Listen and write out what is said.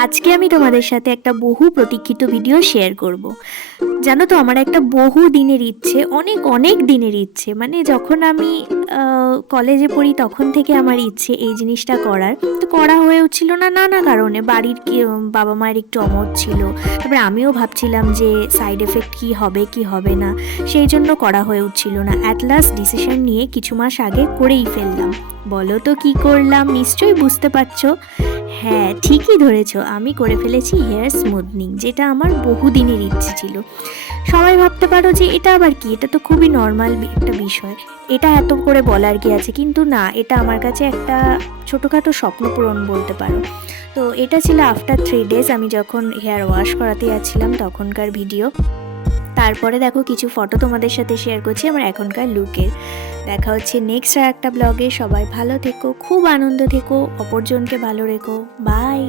আজকে আমি তোমাদের সাথে একটা বহু প্রতীক্ষিত ভিডিও শেয়ার করব। জানো তো, আমার একটা বহু দিনের ইচ্ছে, অনেক অনেক দিনের ইচ্ছে, মানে যখন আমি কলেজে পড়ি তখন থেকে আমার ইচ্ছে এই জিনিসটা করার। তো করা হয়ে উঠছিল না নানা কারণে, বাড়ির বাবা মায়ের একটু অমত ছিল, তারপরে আমিও ভাবছিলাম যে সাইড এফেক্ট কি হবে কি হবে না, সেই জন্য করা হয়ে উঠছিল না। অ্যাট লাস্ট ডিসিশন নিয়ে কিছু মাস আগে করেই ফেললাম। বলো তো কি করলাম, নিশ্চয়ই বুঝতে পারছো। হ্যাঁ, ঠিকই ধরেছো, আমি করে ফেলেছি হেয়ার স্মুথনিং, যেটা আমার বহুদিনের ইচ্ছে ছিল। সবাই ভাবতে পারো যে এটা আবার কি, এটা তো খুবই নর্মাল একটা বিষয়, এটা এত করে বলার কি আছে, কিন্তু না, এটা আমার কাছে একটা ছোটোখাটো স্বপ্ন পূরণ বলতে পারো। তো এটা ছিল আফটার 3 days, আমি যখন হেয়ার ওয়াশ করাতে যাচ্ছিলাম তখনকার ভিডিও। তারপরে দেখো কিছু ফটো তোমাদের সাথে শেয়ার করছি আমার এখনকার লুকের। দেখা হচ্ছে নেক্সট আর একটা ব্লগে। সবাই ভালো থেকো, খুব আনন্দ থেকো, অপরজনকে ভালো রেখো। বাই।